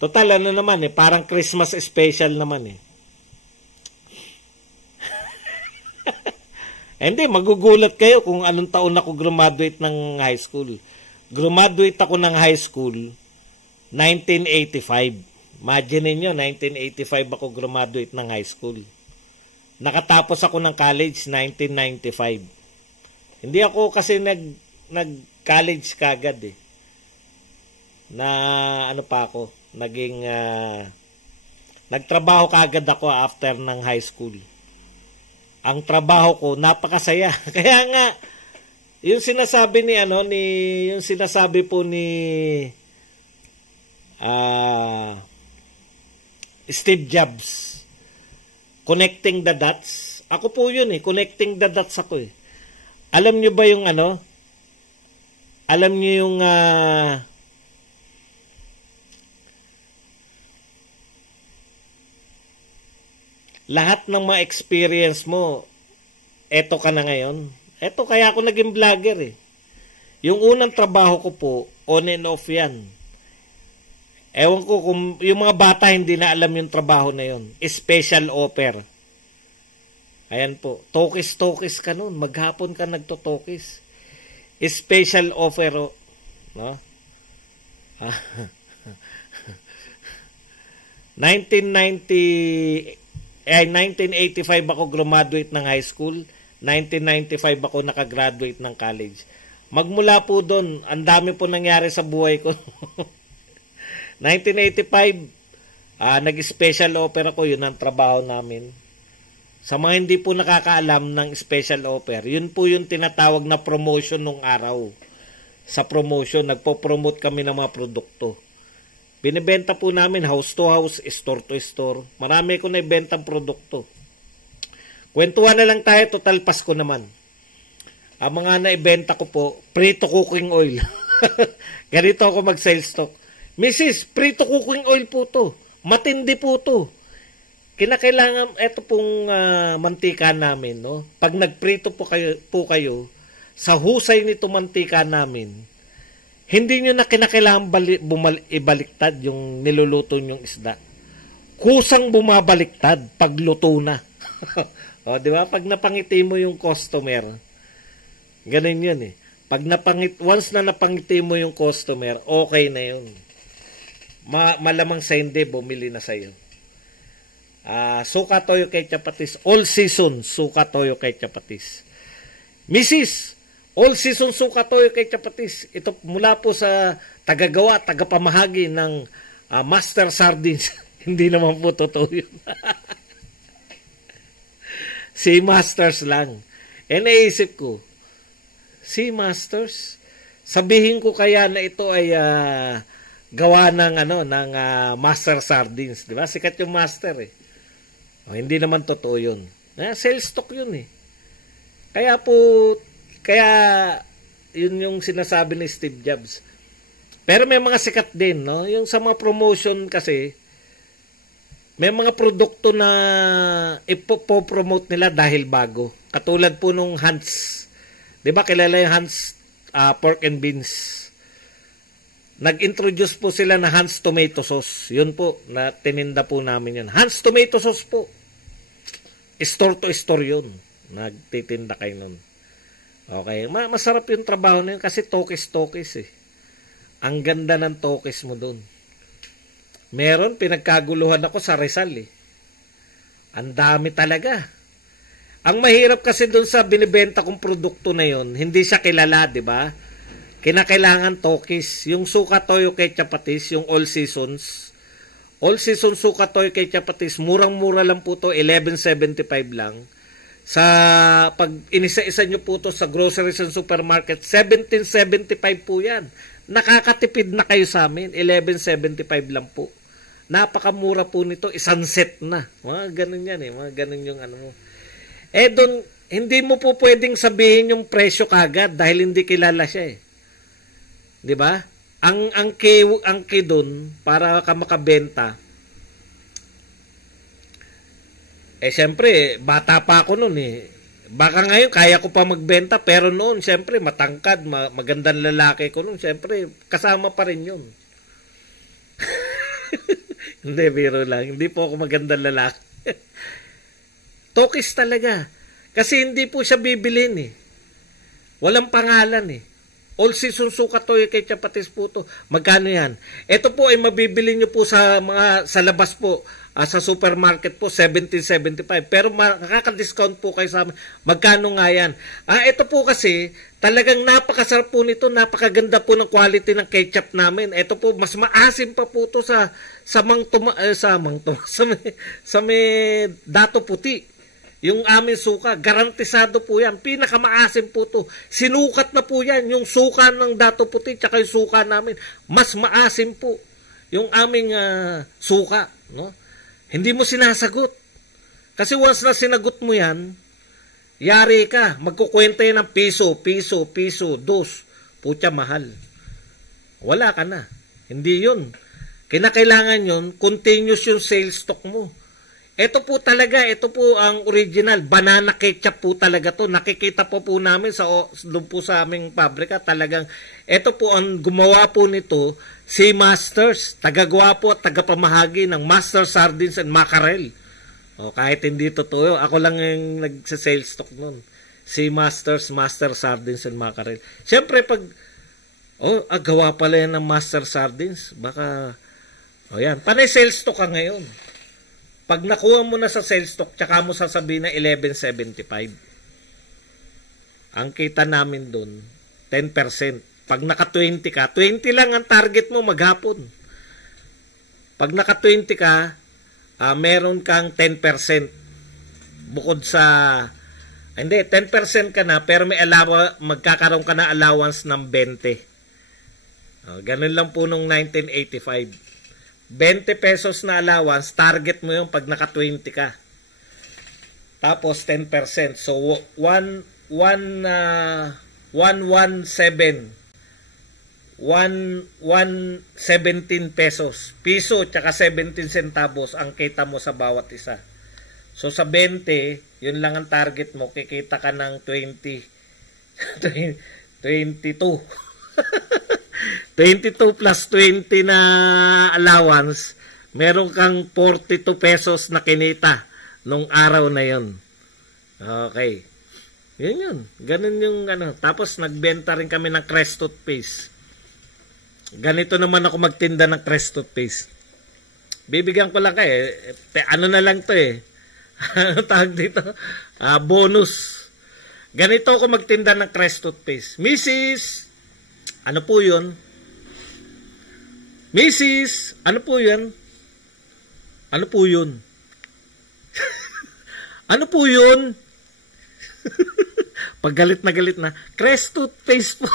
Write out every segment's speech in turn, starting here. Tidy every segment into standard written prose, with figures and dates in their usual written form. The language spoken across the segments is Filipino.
Total, ano naman eh, parang Christmas special naman eh. Hindi, magugulat kayo kung anong taon ako graduate ng high school. Graduate ako ng high school, 1985. Imagine niyo, 1985 ako graduate ng high school. Nakatapos ako ng college, 1995. Hindi ako kasi nag-college kagad eh. Na ano pa ako, nagtrabaho kagad ako after ng high school. Ang trabaho ko napakasaya. Kaya nga yung sinasabi yung sinasabi po ni Steve Jobs, connecting the dots. Ako po yun eh, connecting the dots ako eh. Alam nyo ba yung alam nyo yung lahat ng mga experience mo, eto ka na ngayon. Eto, kaya ako naging vlogger eh. Yung unang trabaho ko po, on and off yan. Ewan ko kung yung mga bata hindi na alam yung trabaho na yun. Special offer. Ayan po. Tokis ka nun. Maghapon ka nagtotokis. Special offer. No? 1985 ako graduate ng high school. 1995 ako nakagraduate ng college. Magmula po doon, ang dami po nangyari sa buhay ko. 1985, nag-special offer ako. Yun ang trabaho namin. Sa mga hindi po nakakaalam ng special offer, yun po yung tinatawag na promotion nung araw. Sa promotion, nagpo-promote kami ng mga produkto. Binibenta po namin house to house, store to store. Marami ko na ibentang produkto. Kwentuhan na lang tayo, total Pasko naman. Ang mga naibenta ko po, prito cooking oil. Ganito ako mag-sales talk. Mrs., prito cooking oil po to. Matindi po to. Kinakailangan, eto pong mantika namin, no? Pag nagprito po kayo, sa husay nito mantika namin, hindi nyo na kinakailangan ibaliktad yung niluluto nyong isda. Kusang bumabaliktad pag luto na. O, di ba? Pag napangiti mo yung customer, ganun yun eh. Once na napangiti mo yung customer, okay na yun. Malamang sa hindi, bumili na sa'yo. Suka toyo ketchup patis, all season suka toyo ketchup patis. Mrs., all season suka toyo ketchup patis. Ito mula po sa tagagawa, tagapamahagi ng Master Sardines. Hindi naman po totoo yun. Si Masters lang. Naisip ko, si Masters, sabihin ko kaya na ito ay gawa ng Master Sardines, di ba? Sikat yung Master eh. Hindi naman totoo yun. Sales stock yun eh. Kaya yun yung sinasabi ni Steve Jobs. Pero may mga sikat din, no? Yung sa mga promotion kasi, may mga produkto na ipopromote nila dahil bago. Katulad po nung Hans. Di ba kilala yung Hans pork and beans? Nag-introduce po sila na Hans tomato sauce. Yun po, na tininda po namin yun. Hans tomato sauce po. Store to store yun. Nagtitinda kayo nun. Okay. Masarap yung trabaho na yun kasi tokis-tokis eh. Ang ganda ng tokis mo dun. Meron, pinagkaguluhan ako sa Rizal eh. Ang dami talaga. Ang mahirap kasi dun sa binibenta kong produkto na yun, hindi siya kilala, di ba? Kinakailangan tokis. Yung suka toyo ketchup patis, yung all seasons. All season suka toyo ketchup patis, murang-mura lang po to, 11.75 lang. Sa pag inisa-isa nyo po to sa groceries and supermarket, 17.75 po yan. Nakakatipid na kayo sa amin, 11.75 lang po. Napakamura po nito, isang set na. Mga ganun yan eh, mga ganun yung ano mo. Doon, hindi mo po pwedeng sabihin yung presyo kagad dahil hindi kilala siya eh. 'Di ba? Ang key doon para ka makabenta. Siyempre, bata pa ako noon eh. Baka ngayon kaya ko pa magbenta pero noon siyempre matangkad, magandang lalaki ko noon, siyempre kasama pa rin 'yun. Hindi, biro lang. Hindi po ako magandang lalaki. Tokis talaga. Kasi hindi po siya bibilin eh. Walang pangalan eh. All season suka toyo ketchup patis po to. Magkano yan? Ito po ay mabibili nyo po sa mga sa labas po. Sa supermarket po 17.75. Pero makaka-discount po kayo sa amin. Magkano nga yan? Ito po kasi talagang napakasarap po nito. Napakaganda po ng quality ng ketchup namin. Ito po mas maasim pa po to sa may dato puti. Yung aming suka, garantisado po yan. Pinakamaasim po to. Sinukat na po yan. Yung suka ng dato puti tsaka yung suka namin. Mas maasim po yung aming suka. No? Hindi mo sinasagot. Kasi once na sinagot mo yan, yari ka. Magkukwenta yan ng piso, dos. Putya, mahal. Wala ka na. Hindi yun. Kinakailangan yun, continuous yung sales stock mo. Ito po talaga, ito po ang original. Banana ketchup po talaga to. Nakikita po namin doon po sa aming pabrika. Talagang, ito po ang gumawa po nito, si Masters. Tagagawa po at tagapamahagi ng Master Sardines and Mackerel. Kahit hindi totoo, ako lang yung nagsa-sales stock nun. Si Masters, Master Sardines and Mackerel. Siyempre, pag, gawa pala yan ng Master Sardines. Baka, yan. Panay sales stock ka ngayon. Pag nakuha mo na sa sales stock, tsaka mo sasabihin na 11.75. Ang kita namin dun, 10%. Pag naka 20 ka, 20 lang ang target mo maghapon. Pag naka 20 ka, meron kang 10%. Bukod sa, hindi, 10% ka na, pero magkakaroon ka na allowance ng 20. Ganun lang po nung 1985. 20 pesos na allowance, target mo yung pag naka 20 ka. Tapos 10%. So 117 pesos. Piso tsaka 17 centavos ang kita mo sa bawat isa. So sa 20, yun lang ang target mo, kikita ka ng 22. 22 plus 20 na allowance, meron kang 42 pesos na kinita nung araw na yon. Okay. Yun. Ganun yung ano. Tapos nagbenta rin kami ng Crest toothpaste. Ganito naman ako magtinda ng Crest toothpaste. Bibigyan ko lang kayo. Ano na lang to eh. Tawag dito. Bonus. Ganito ako magtinda ng Crest toothpaste. Mrs. Ano po yun? Mrs. Ano po yun? Ano po yun? Ano po yun? Pag galit na. Crest toothpaste po.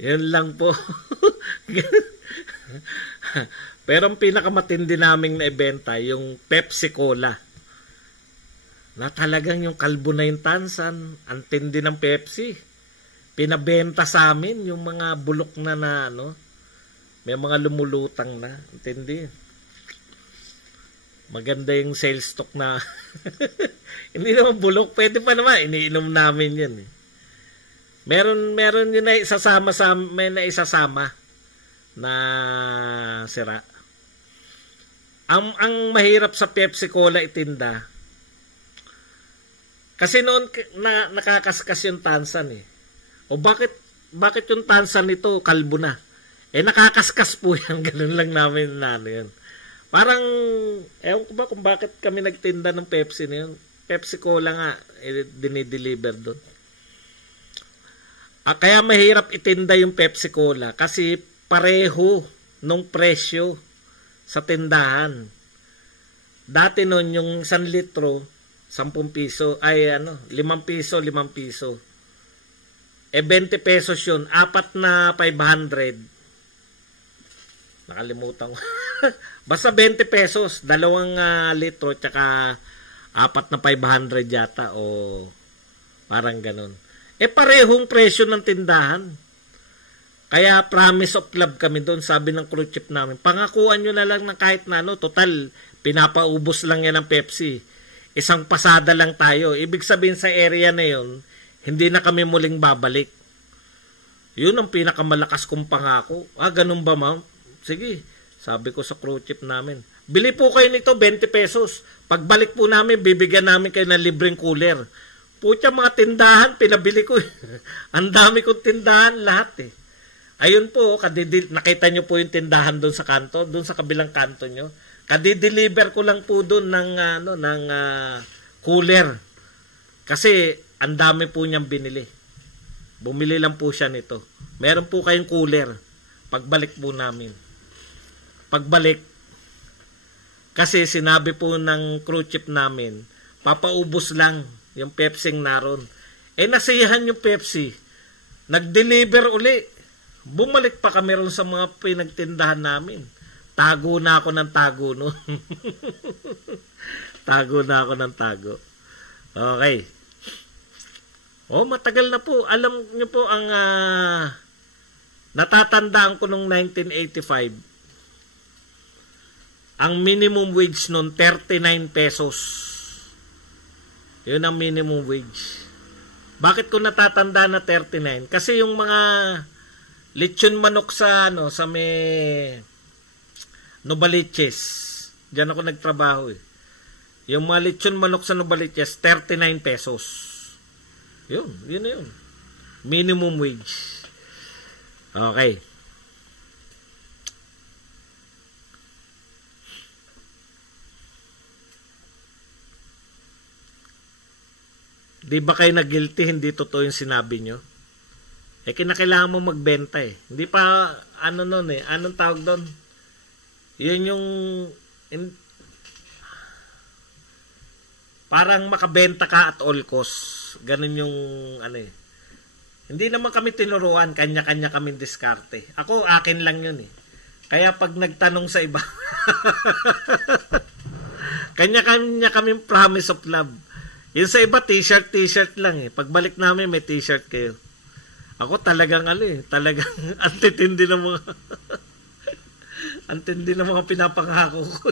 Yun lang po. Pero ang pinakamatindi naming naibenta, yung Pepsi Cola. Na talagang yung kalbo na yung tansan, ang tindi ng Pepsi. Pinabenta sa amin yung mga bulok na ano, may mga lumulutang na, ang tindi. Maganda yung sales stock na hindi naman bulok, pwede pa naman, iniinom namin yan eh. Meron yun na isasama na sira. Ang mahirap sa Pepsi Cola itinda, kasi noon nakakaskas yung tansan eh. O bakit yung tansan nito kalbo na? Nakakaskas po yan. Ganun lang namin na ano yun. Parang, ewan ko ba kung bakit kami nagtinda ng Pepsi na yun. Pepsi Cola nga, dinideliver doon. Kaya mahirap itinda yung Pepsi Cola kasi pareho nung presyo sa tindahan. Dati noon yung 1 litro, 10 piso, 5 piso. 20 pesos yun. 4 na 500. Nakalimutan ko. Basta 20 pesos. 2 litro, tsaka 4 na 500 yata. O parang ganun. Parehong presyo ng tindahan. Kaya promise of love kami doon. Sabi ng crew chief namin, pangakuan nyo na lang ng kahit na ano. Total, pinapaubos lang yan ng Pepsi. Isang pasada lang tayo. Ibig sabihin sa area na yun, hindi na kami muling babalik. Yun ang pinakamalakas kong pangako. Ganun ba, ma'am? Sige, sabi ko sa crew chief namin. Bili po kayo nito, 20 pesos. Pagbalik po namin, bibigyan namin kayo ng libreng cooler. Pucha, mga tindahan, pinabili ko. Ang dami kong tindahan, lahat eh. Ayun po, nakita nyo po yung tindahan doon sa kanto, doon sa kabilang kanto nyo. Kadideliver ko lang po doon ng cooler. Kasi ang dami po niyang binili. Bumili lang po siya nito. Meron po kayong cooler. Pagbalik po namin. Pagbalik, kasi sinabi po ng crew chief namin, papaubos lang yung Pepsi naroon. Nasiyahan yung Pepsi. Nag-deliver uli. Bumalik pa kami ron sa mga pinagtindahan namin. Tago na ako ng tago noon. Tago na ako ng tago. Okay. Matagal na po. Alam niyo po ang natatandaan ko nung 1985. Ang minimum wage noon 39 pesos. Yun ang minimum wage. Bakit ko natatandaan na 39? Kasi yung mga lechon manok sa may Novaliches. Diyan ako nagtrabaho eh. Yung mga lechon manok sa Novaliches, 39 pesos. Yun na yun. Minimum wage. Okay. Di ba kayo na-guilty, hindi totoo yung sinabi nyo? Kinakailangan mo magbenta eh. Hindi pa, anong tawag doon? Yun yung, parang makabenta ka at all costs. Ganun yung, Hindi naman kami tinuruan, kanya-kanya kami diskarte. Ako, akin lang yun eh. Kaya pag nagtanong sa iba, kanya-kanya kami promise of love. Yung sa iba, t-shirt lang eh. Pagbalik namin, may t-shirt kayo. Ako talagang talagang antitindi ng mga antindi ng mga pinapangako ko.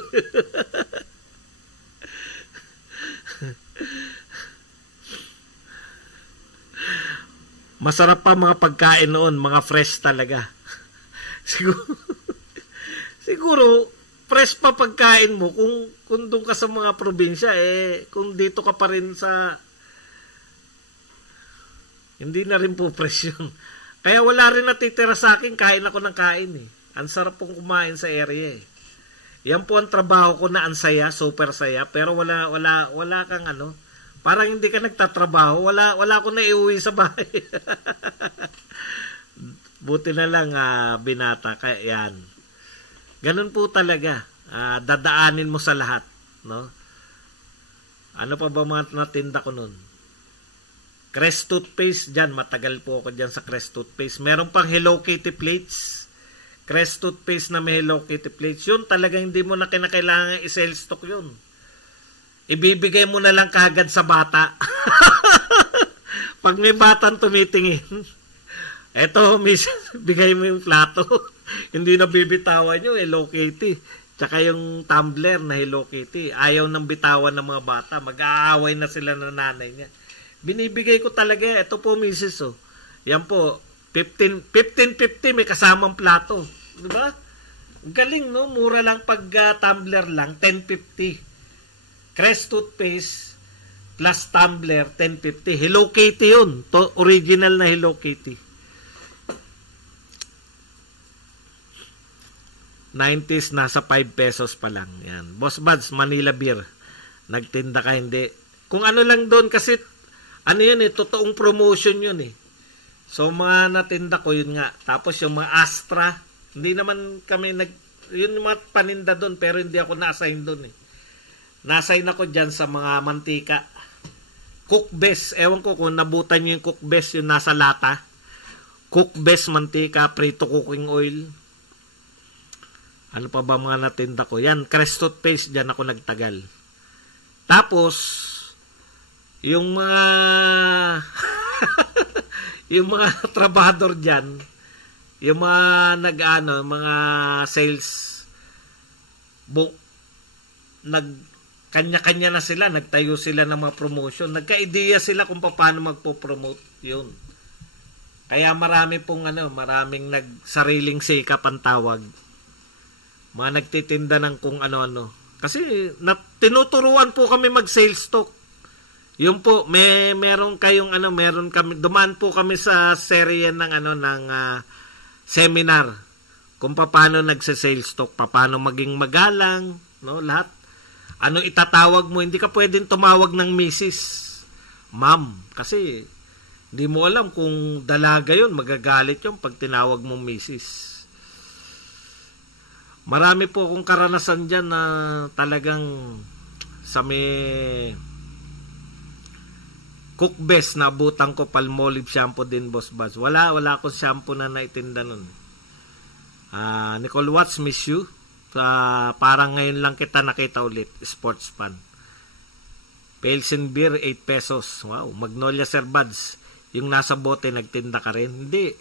Masarap pa mga pagkain noon, mga fresh talaga. Siguro fresh pa pagkain mo kung doon ka sa mga probinsya kung dito ka pa rin sa hindi na rin po fresh yun. Kaya wala rin natitira sa akin, kain ako ng kain eh. Ang sarap pong kumain sa area eh. Yan po ang trabaho ko na ang saya, super saya, pero wala kang parang hindi ka nagtatrabaho, wala ako na iuwi sa bahay. Buti na lang binata, kaya yan. Ganun po talaga. Dadaanin mo sa lahat, no? Ano pa ba mga natinda ko nun? Crest toothpaste dyan. Matagal po ako dyan sa Crest toothpaste. Meron pang Hello Kitty plates. Crest toothpaste na may Hello Kitty plates. Yun talagang hindi mo na kinakailangan i-sell stock yun. Ibibigay mo na lang kagad sa bata. Pag may batang tumitingin, eto, miss, bigay mo yung plato. Hindi na bibitawan yung Hello Kitty. Tsaka yung tumbler na Hello Kitty. Ayaw nang bitawan ng mga bata. Mag-aaway na sila ng nanay niya. Binibigay ko talaga. Ito po, misis. Yan po. 15.50 may kasamang plato. Diba? Galing, no? Mura lang pag tumbler lang. 10.50. Crest toothpaste plus tumbler, 10.50. Hello Kitty yun. Original na Hello Kitty. 90s, nasa 5 pesos pa lang. Yan. Boss Buds, Manila Beer. Nagtinda ka, hindi. Kung ano lang doon, kasi yun totoong promotion yun eh. So, mga natinda ko, yun nga. Tapos yung mga Astra, hindi naman kami yun yung mga paninda doon, pero hindi ako na-assign doon eh. Na-assign ako dyan sa mga mantika. Cook Best, ewan ko kung nabutan nyo yung Cook Best, yung nasa lata. Cook Best mantika, prito cooking oil. Ano pa ba mga natinda ko? Yan, Crest toothpaste, dyan ako nagtagal. Tapos, yung mga yung mga trabahador dyan, yung mga mga sales kanya-kanya na sila, nagtayo sila ng mga promotion, nagka-ideya sila kung paano magpo-promote yun. Kaya marami pong maraming nagsariling sikap ang tawag. Mga nagtitinda ng kung ano-ano. Kasi tinuturuan po kami mag-sales talk. Yung po, meron kayong meron kami, dumaan po kami sa serye ng seminar kung paano nagse-sales talk, paano maging magalang, no, lahat. Ano itatawag mo, hindi ka pwedeng tumawag ng Mrs. Ma'am, kasi hindi mo alam kung dalaga yun, magagalit yun pag tinawag mong Mrs. Marami po akong karanasan dyan na talagang sa may Cookbest na abutan ko Palmolive shampoo din, Boss Buzz. Wala akong shampoo na naitinda nun. Nicole Watts, miss you. Parang ngayon lang kita nakita ulit. Sports fan. Pilsen beer, 8 pesos. Wow. Magnolia Sir Buds. Yung nasa bote, nagtinda ka rin. Hindi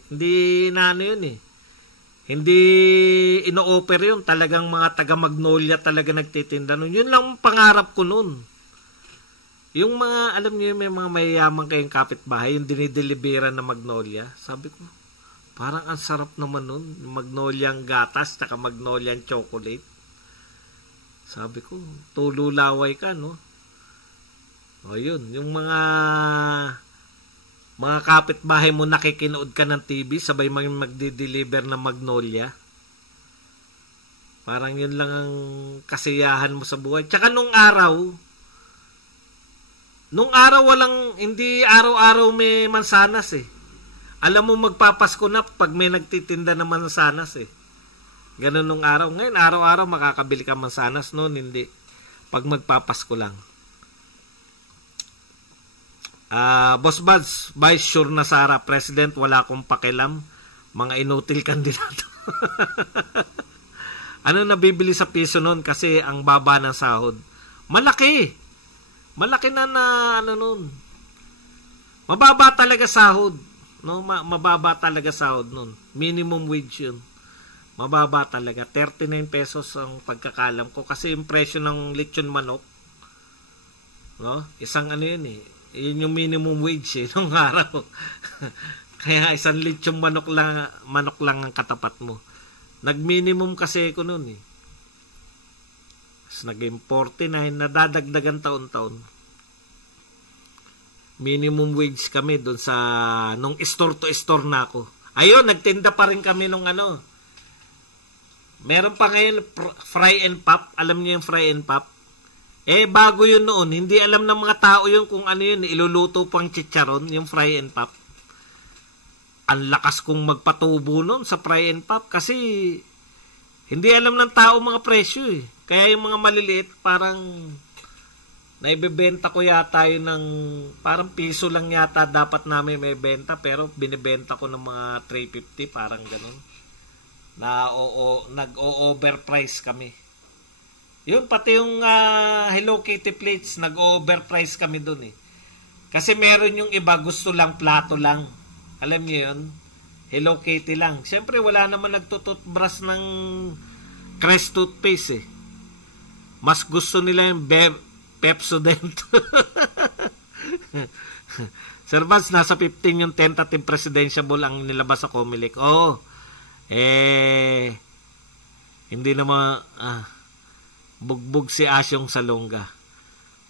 na yun eh. Hindi ino-offer yun. Talagang mga taga Magnolia talaga nagtitinda nun. Yun lang ang pangarap ko nun. Yung mga, alam niyo, may mga mayayaman kayong kapitbahay, yung dinideliveran na Magnolia. Sabi ko, parang ang sarap naman nun. Magnolia ang gatas, tsaka Magnolia ang chocolate. Sabi ko, tululaway ka, no? O yun, yung mga kapitbahay mo nakikinood ka ng TV, sabay magdi-deliver ng Magnolia. Parang yun lang ang kasiyahan mo sa buhay. Tsaka nung araw hindi araw-araw may mansanas eh. Alam mo magpapasko na pag may nagtitinda ng mansanas eh. Ganun nung araw. Ngayon, araw-araw makakabili ka mansanas, noon hindi. Pag magpapasko lang. Boss Buds, Vice Sure na Sara, President, wala akong pakialam. Mga inutil kandidato. Ano nabibili sa piso noon kasi ang baba ng sahod? Malaki na nun. Mababa talaga sahod. No? Mababa talaga sahod nun. Minimum wage yun. Mababa talaga. 39 pesos ang pagkakalam ko. Kasi yung presyo ng lechon manok, no? Isang yun eh. Yun yung minimum wage eh, nung araw. Kaya isang lechon manok lang ang katapat mo. Nag-minimum kasi ko nun eh. Naging 49, nadadagdagan taon-taon. Minimum wage kami doon sa nung store to store na ako. Ayun, nagtinda pa rin kami nung Meron pa ngayon fry and pop. Alam niyo yung fry and pop? Bago yun noon, hindi alam ng mga tao yun kung ano yun, iluluto pang chicharon, yung fry and pop. Ang lakas kong magpatubo noon sa fry and pop kasi hindi alam ng tao mga presyo eh. Kaya yung mga maliliit, parang naibebenta ko yata yun ng parang piso lang yata dapat namin may benta, pero binibenta ko ng mga 350, parang ganun. Nag-o-overprice kami. Yun, pati yung Hello Kitty plates, nag-o-overprice kami dun eh. Kasi meron yung iba, gusto lang, plato lang. Alam niyo yun? Hello Kitty lang. Siyempre, wala naman nagtututbrush ng Crest toothpaste eh. Mas gusto nila yung Pepsodent. Sir Vance, nasa 15 yung tentative presidential ang nilabas sa Comelec. Hindi naman bugbog si Asyong Salonga.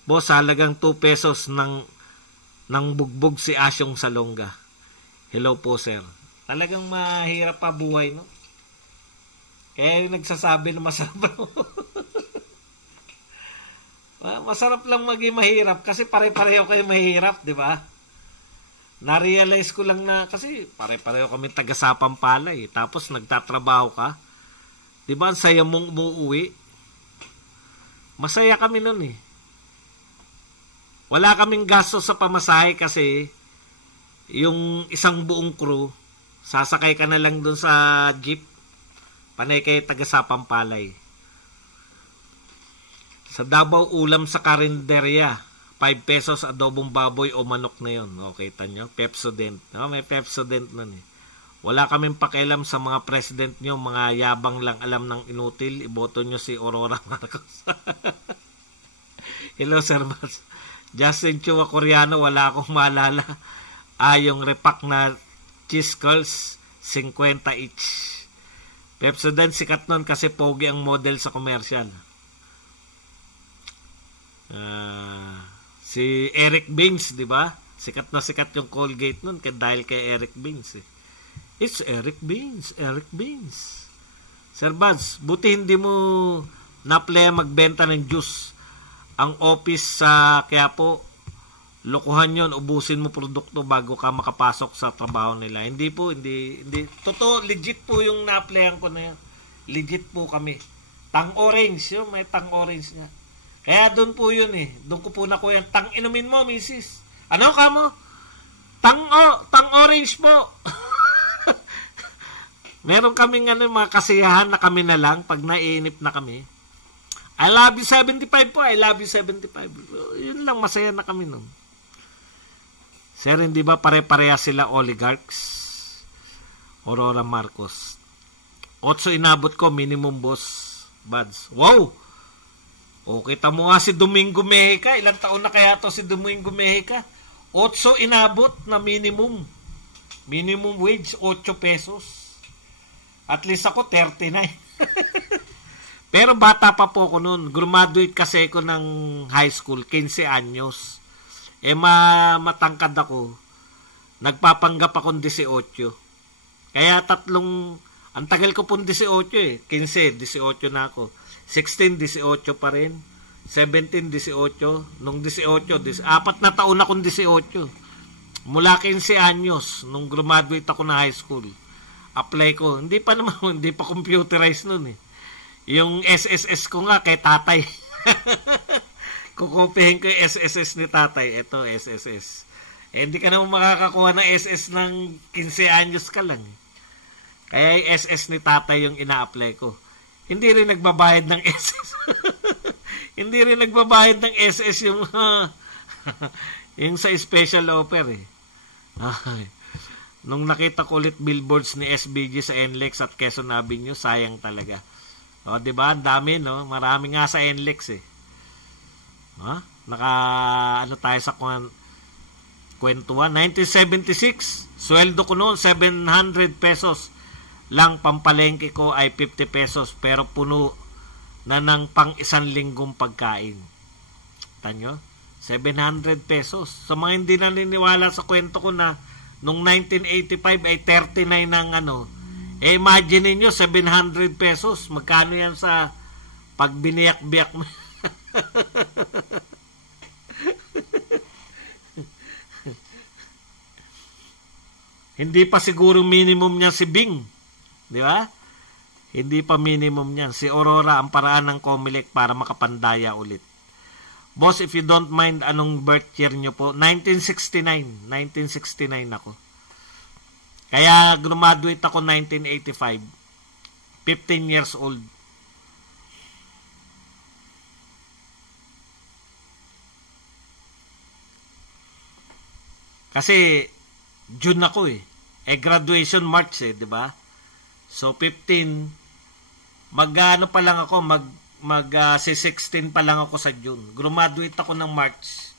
Boss, halagang 2 pesos ng bugbog si Asyong Salonga. Hello po, sir. Talagang mahirap pa buhay, no? Kaya yung nagsasabi na masarap. Masarap lang maging mahirap kasi pare-pareho kayo mahirap, di ba? Na-realize ko lang na kasi pare-pareho kami taga-Sapampalay, tapos nagtatrabaho ka. Di ba, ang saya mong umuwi? Masaya kami nun eh. Wala kaming gasto sa pamasahe kasi yung isang buong crew, sasakay ka na lang dun sa jeep, panay kayo taga-Sapampalay. Sa Davao, ulam sa karinderya, 5 pesos adobong baboy o manok na yun. Okay, tanyo, Pepsodent. May Pepsodent nun eh. Wala kaming pakialam sa mga president nyo, mga yabang lang alam ng inutil, iboto nyo si Aurora Marcos. Hello, Sir Bas. Justin Chua Koreano, wala akong maalala. Yung repack na cheese curls, 50 each. Pepsodent, sikat nun kasi pogi ang model sa commercial. Si Eric Baines, di ba? Sikat na sikat yung Colgate nun dahil kay Eric Baines. It's Eric Baines, Eric Baines. Sir Buds, buti hindi mo na-play magbenta ng juice. Ang office sa Quiapo, lokohan yon, ubusin mo produkto bago ka makapasok sa trabaho nila. Hindi po, hindi. Totoo, legit po yung na-playan ko na yan. Legit po kami. Tang orange, yun, may tang orange nga. Kaya doon po yun eh. Doon ko po nakuha yung tang inumin mo, misis. Ano ka mo? Tang orange po. Meron kaming mga kasiyahan na kami na lang pag naiinip na kami. I love you 75 po. I love you 75. Yun lang, masaya na kami nun. Sir, hindi ba pare-pareha sila oligarchs? Aurora Marcos. 8 inabot ko, minimum boss. Buds. Wow! O, kita mo nga si Domingo Mejica. Ilang taon na kaya to si Domingo Mejica? 8 inabot na minimum. Minimum wage, 8 pesos. At least ako, 39. Pero bata pa po ako noon. Graduate kasi ako ng high school, 15 anyos. Matangkad ako. Nagpapanggap akong 18. Kaya ang tagal ko pong 18 eh. 15, 18 na ako. 16, 18 pa rin. 17, 18. Nung 18, 4 na taon akong 18. Mula 15 anyos, nung graduate ako na high school. Apply ko. Hindi pa computerized nun eh. Yung SSS ko nga kay tatay. Kukupihin ko yung SSS ni tatay. Ito, SSS. Hindi ka naman makakakuha ng SS ng 15 anyos ka lang. Kaya yung SS ni tatay yung ina-apply ko. Hindi rin nagbabayad ng SS. Hindi rin nagbabayad ng SS yung yung sa special offer eh. Nung nakita ko ulit billboards ni SBG sa NLEX at Quezon Avenue, sayang talaga. O, diba? Ang dami, no? Marami nga sa NLEX eh. Tayo sa kwentuhan. 1976, sweldo ko noon, 700 pesos. Lang pampalengke ko ay 50 pesos, pero puno na ng pang isang linggong pagkain. Tanyo? 700 pesos. Sa mga hindi naniniwala sa kwento ko na nung 1985 ay 39 ng imagine niyo 700 pesos. Magkano yan sa pag biniyak-biyak mo? Hindi pa siguro minimum niya si Bing. Di ba? Hindi pa minimum niyan. Si Aurora ang paraan ng Comelec para makapandaya ulit. Boss, if you don't mind, anong birth year nyo po? 1969. 1969 ako. Kaya graduate ako 1985. 15 years old. Kasi June ako eh. Graduation March eh, 'di ba? So 15 pa lang ako, si 16 pa lang ako sa June. Graduate ako ng March.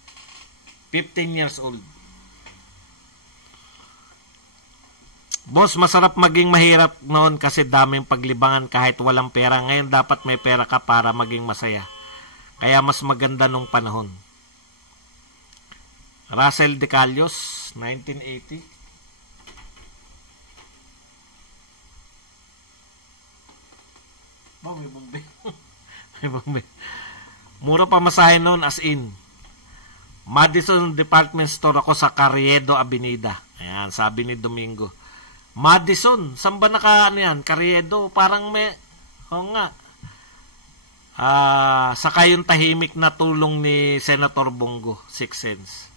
15 years old. Boss, masarap maging mahirap noon kasi daming paglibangan kahit walang pera. Ngayon dapat may pera ka para maging masaya. Kaya mas maganda nung panahon. Russell De Callos, 1980. May bombe. May bombe. Mura pa masahin noon as in. Madison Department Store ako sa Carriedo Avenida. Ayan, sabi ni Domingo. Madison, saan ba yan? Carriedo, parang may, nga. Saka yung tahimik na tulong ni Senator Bongo, 6 cents.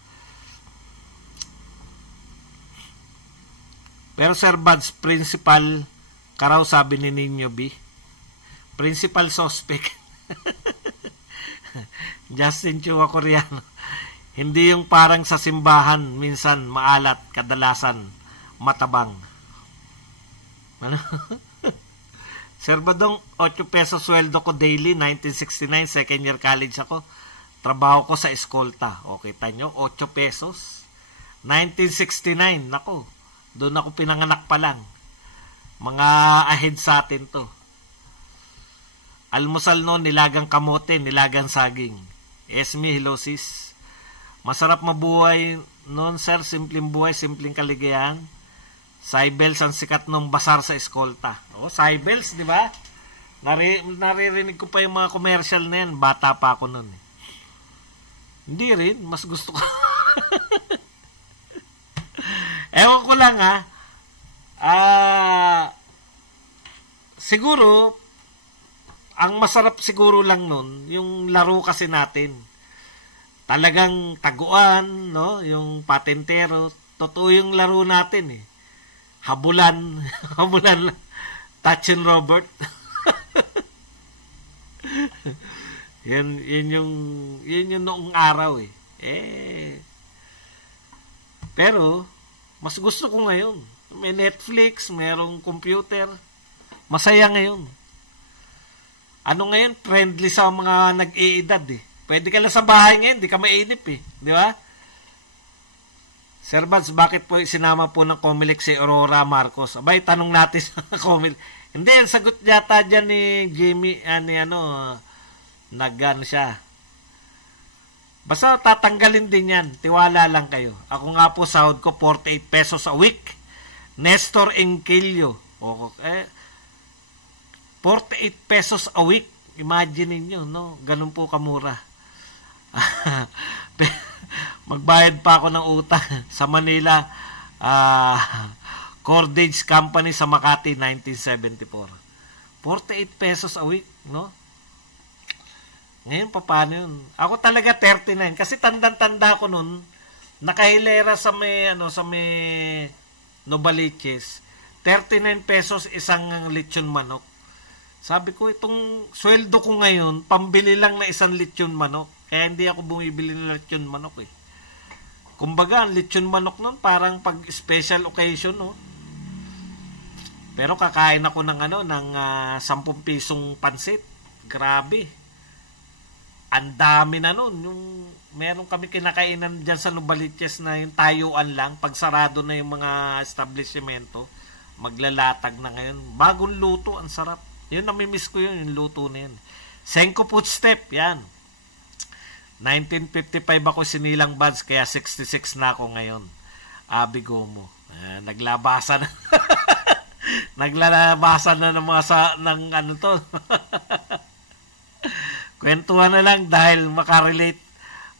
Pero Sir Buds, principal, karaw sabi ni Ninyo B. Principal suspect. Justin Chua Coreano. Hindi yung parang sa simbahan, minsan maalat, kadalasan matabang. Ano? Sir Badong, 8 pesos sweldo ko daily, 1969, second year college ako. Trabaho ko sa eskolta. Okay, tanyo, 8 pesos. 1969, nako. Doon ako pinanganak pa lang. Mga ahead sa atin to. Almusal noon, nilagang kamote, nilagang saging. Esme, hello sis. Masarap mabuhay noon, sir. Simpleng buhay, simpleng kaligayahan. Cybels ang sikat nung basar sa eskolta. Oh, Cybels, di ba? Naririnig ko pa yung mga commercial na yan. Bata pa ako noon. Hindi rin. Mas gusto ko. Ewan ko lang ha. Siguro, ang masarap siguro lang nun, yung laro kasi natin. Talagang taguan, no? Yung patentero. Totoo yung laro natin eh. Habulan. Habulan. Touch and Robert. Yun yung noong araw eh. Pero, mas gusto ko ngayon. May Netflix, mayroong computer. Masaya ngayon. Ano ngayon? Friendly sa mga nag-iedad eh. Pwede ka lang sa bahay ngayon, di ka mainip eh. Di ba? Sir Bads, bakit po sinama po ng Comelec si Aurora Marcos? Abay, tanong natin sa Comelec. Hindi, ang sagot yata dyan ni Jamie, nag-ano siya. Basta tatanggalin din yan. Tiwala lang kayo. Ako nga po, sahod ko 48 pesos a week. Nestor Engquillo. 48 pesos a week. Imagine niyo, no? Ganun po kamura. Magbayad pa ako ng utang sa Manila Cordage Company sa Makati 1974. 48 pesos a week, no? Ngayon, paano yun? Ako talaga 39. Kasi tandang-tanda ko nun, nakahilera sa may Novaliches. 39 pesos isang lechon manok. Sabi ko, itong sweldo ko ngayon, pambili lang na isang lechon manok. Kaya hindi ako bumibili ng lechon manok eh. Kumbaga, ang lechon manok nun, parang pag special occasion, no? Pero kakain ako ng 10 pisong pansit. Grabe. Ang dami na nun. Yung, meron kami kinakainan dyan sa Novaliches na yung tayuan lang. Pag sarado na yung mga establishmento, maglalatag na ngayon. Bagong luto, ang sarap. Yun, namimiss ko yun, yung luto na yun. Senko Footstep, yan. 1955 ako sinilang Bads, kaya 66 na ako ngayon. Abigo mo. Naglabasan na. Naglalabasan na ng mga ng to. Kwentuhan na lang dahil makarelate.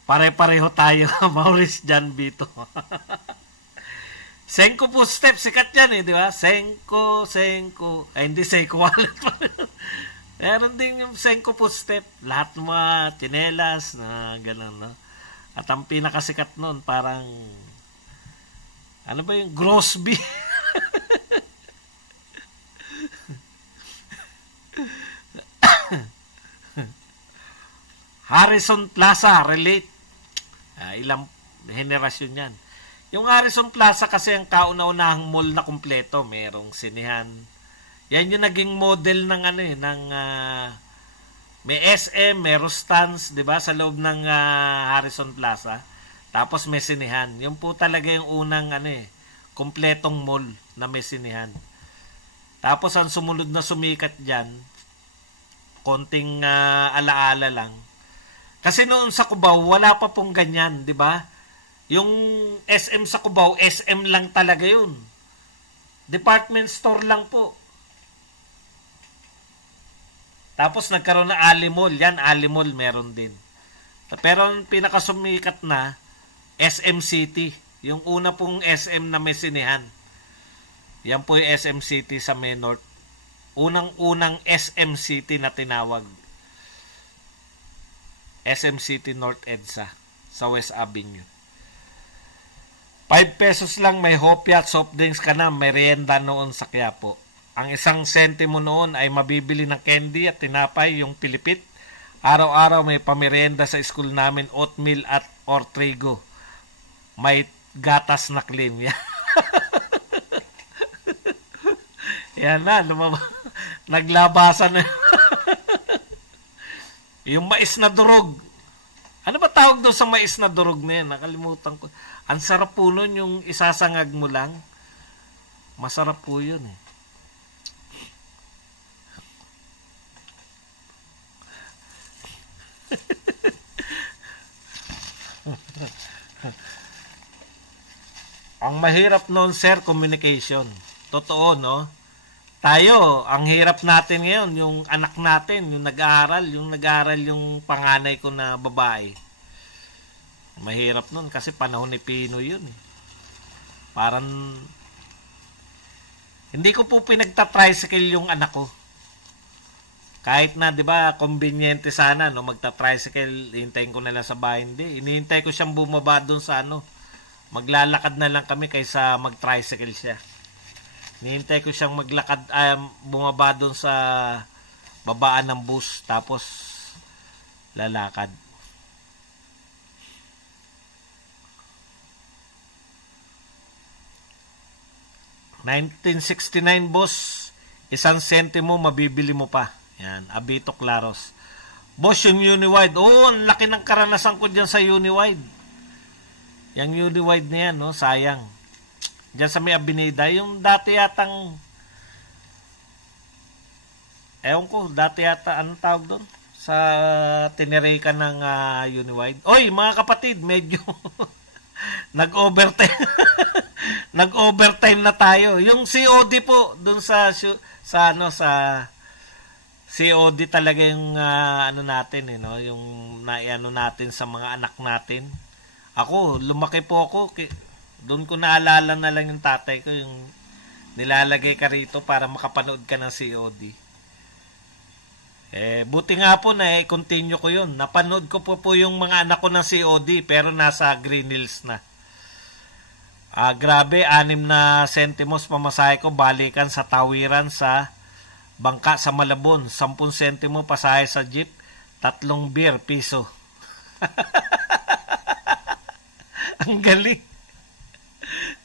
Pare-pareho tayo. Maurice Jan Vito. Senko Footstep, sikat yan eh, di ba? Senko. Ay, hindi Senko Wallet pa. Meron din yung Senko Footstep. Lahat ng mga tsinelas na gano'n, no? At ang pinakasikat nun, parang, ano ba yung Grosby? Harrison Plaza, relate. Ilang henerasyon yan. Yung Harrison Plaza kasi ang kauna-unahang mall na kumpleto. Merong sinehan. Yan yung naging model ng may SM, may Rustans, 'di ba, sa loob ng Harrison Plaza. Tapos may sinehan. Yung po talaga yung unang kumpletong mall na may sinehan. Tapos ang sumunod na sumikat diyan, konting alaala lang. Kasi noon sa Cubao, wala pa pong ganyan, 'di ba? Yung SM sa Cubao, SM lang talaga yun. Department store lang po. Tapos nagkaroon na Alimol. Yan, Alimol meron din. Pero ang pinakasumikat na, SM City. Yung una pong SM na may sinehan. Yan po yung SM City sa may North. Unang-unang SM City na tinawag. SM City North EDSA sa West Avenue. 5 pesos lang, may hopya at soft drinks ka na, merienda noon sa Quiapo. Ang 1 sentimo noon ay mabibili ng candy at tinapay, yung Pilipit. Araw-araw may pamerienda sa school namin, oatmeal at ortrigo. May gatas na clean. Yan na, naglabasan na. Yung mais na durog. Ano ba tawag doon sa mais na durog na yan? Nakalimutan ko. Ang sarap po nun yung isasangag mo lang. Masarap po yun eh. Ang mahirap noon, sir, communication. Totoo, no? Tayo, ang hirap natin ngayon, yung anak natin, yung nag-aaral yung panganay ko na babae. Mahirap noon kasi panahon ni Pinoy yun eh. Parang hindi ko po pinagta-tricycle yung anak ko. Kahit na, 'di ba, conveniente sana no, magta-tricycle, hintayin ko na lang sa bahay, hindi. Hinihintay ko siyang bumaba doon sa ano. Maglalakad na lang kami kaysa mag-tricycle siya. Hinihintay ko siyang bumaba doon sa babaan ng bus tapos lalakad. $1969, boss. 1 sentimo mabibili mo pa. Yan, Abito Claros. Boss, yung Uniwide. Oh, ang laki ng karanasan ko dyan sa Uniwide. Yung Uniwide na yan, no? Sayang. Dyan sa may Avenida. Yung dati yatang ewan ko, dati yata, anong tawag doon? Sa Tinerica ng Uniwide. Oy, mga kapatid, medyo nag-overtime. Nag-overtime na tayo. Yung COD po doon sa COD talaga yung ano natin no, yung naiano natin sa mga anak natin. Ako, lumaki po ako doon ko naalala na lang yung tatay ko yung nilalagay ka rito para makapanood ka ng COD. Buti nga po na continue ko yun. Napanood ko po yung mga anak ko ng COD pero nasa Green Hills na. Grabe, 6 na sentimos pamasahe ko balikan sa tawiran sa bangka sa Malabon. 10 sentimo pasahe sa jeep, 3 beer, piso. Ang galing.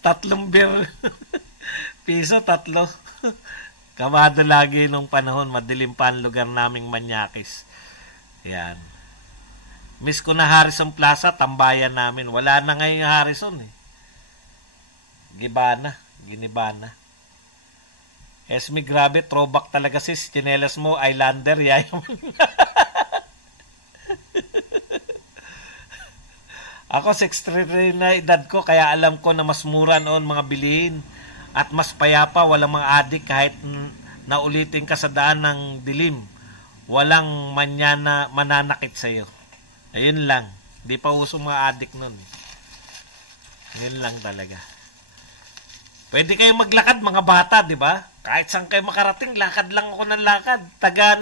3 beer, piso, 3. Kamado lagi nung panahon, madilim pa ang lugar naming Manyakis. Yan. Miss ko na Harrison Plaza, tambayan namin. Wala na ngayon yung Harrison eh. Ginibana. Esme, grabe, throwback talaga sis. Chinelas mo, Islander, yayaman. Ako, 63 na edad ko, kaya alam ko na mas mura noon mga bilihin. At mas payapa, walang mga adik kahit naulitin ka sa daan ng dilim. Walang mananakit sa'yo. Ayun lang. Di pa uso mga adik nun. Yun lang talaga. Pwede kayong maglakad mga bata, di ba? Kahit saan kayo makarating, lakad lang ako ng lakad. Taga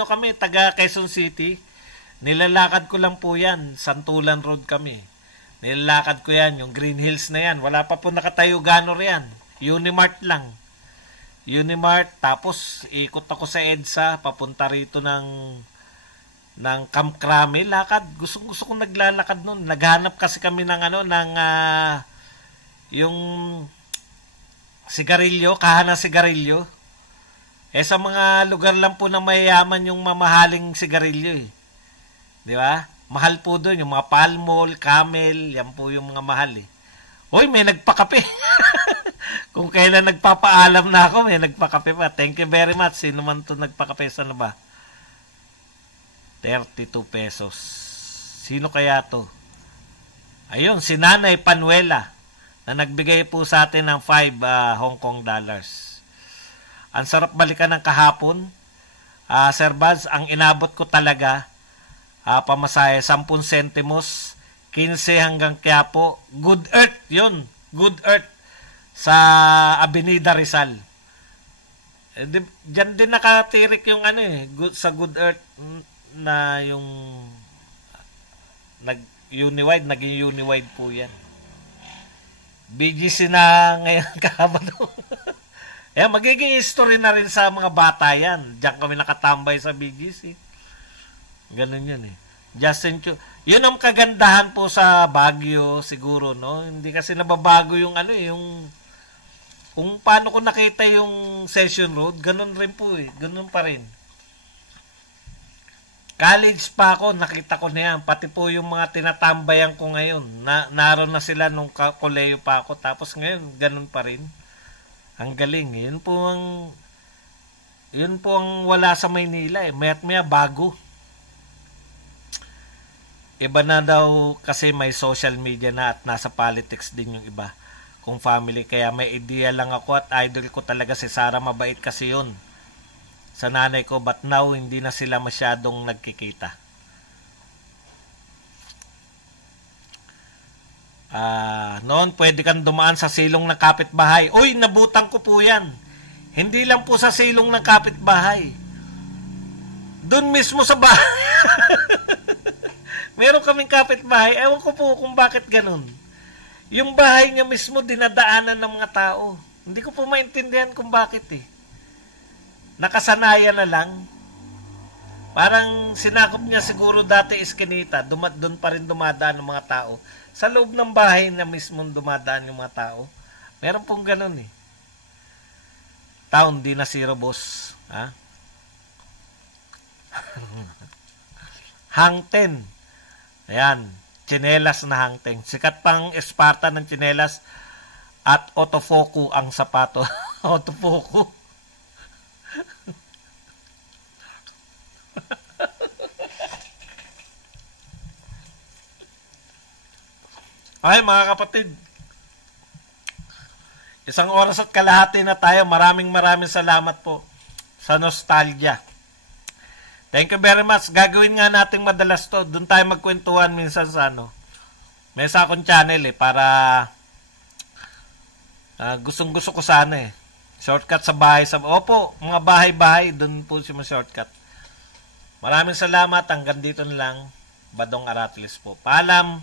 Quezon City. Nilalakad ko lang po yan. Santulan Road kami. Nilalakad ko yan, yung Green Hills na yan. Wala pa po nakatayo ganor yan. Unimart lang. Tapos ikot ako sa EDSA, papunta rito ng Camp Crame, lakad. Gusto kong naglalakad noon. Naghanap kasi kami ng yung sigarilyo, kahan ng sigarilyo. Sa mga lugar lang po na mayayaman yung mamahaling sigarilyo eh. Di ba? Mahal po doon yung mga Palmol, Camel, yan po yung mga mahal eh. Hoy, may nagpakape. Kung kailan nagpapaalam na ako, may nagpakape pa. Thank you very much. Sino man to nagpakape? Sana ba? 32 pesos. Sino kaya to? Ayun, si Nanay Panuela na nagbigay po sa atin ng 5 Hong Kong dollars. Ang sarap balikan ng kahapon. Sir Baz, ang inabot ko talaga pamasahe 10 sentimos 15 hanggang Quiapo. Good Earth yun. Good Earth sa Avenida Rizal. Diyan din nakatirik yung sa Good Earth na yung nag-Uniwide, naging Uniwide po yan. BGC na ngayon Sabado. Magiging history na rin sa mga bata yan. Diyan kami nakatambay sa BGC. Ganun yun eh. Justin Chu. Yun ang kagandahan po sa Baguio siguro, no? Hindi kasi nababago yung yung kung paano ko nakita yung Session Road, ganun rin po eh. Ganun pa rin. College pa ako, nakita ko na yan. Pati po yung mga tinatambayan ko ngayon. Naroon na sila nung koleyo pa ako. Tapos ngayon, ganun pa rin. Ang galing. Yun po ang wala sa Maynila eh. Maya't maya bago. Iba na daw kasi may social media na at nasa politics din yung iba. Kung family. Kaya may idea lang ako at idol ko talaga si Sara. Mabait kasi yun. Sa nanay ko. But now, hindi na sila masyadong nagkikita. Noon, pwede kang dumaan sa silong ng kapitbahay. Uy, nabutang ko po yan. Hindi lang po sa silong ng kapitbahay. Doon mismo sa bahay. Meron kaming kapitbahay. Ewan ko po kung bakit ganun. Yung bahay niya mismo dinadaanan ng mga tao. Hindi ko po maintindihan kung bakit eh. Nakasanayan na lang. Parang sinakop niya siguro dati iskinita. Doon pa rin dumadaan ng mga tao. Sa loob ng bahay na mismo dumadaan yung mga tao. Meron pong ganun eh. Town, di na zero, boss. Ha? Hangten. Ayan. Tsinelas na hangten. Sikat pang Esparta ng tsinelas at autofoku ang sapato. Autofoku. Ay, mga kapatid. Isang oras at kalahati na tayo. Maraming salamat po sa nostalgia. Thank you very much. Gagawin nga natin madalas to. Doon tayo magkwentuhan minsan sa may isa akong channel eh para gustong-gusto ko sana eh. Shortcut sa bahay. Opo, mga bahay-bahay. Doon po si shortcut. Maraming salamat. Hanggang dito na lang. Badong Aratlis po. Paalam.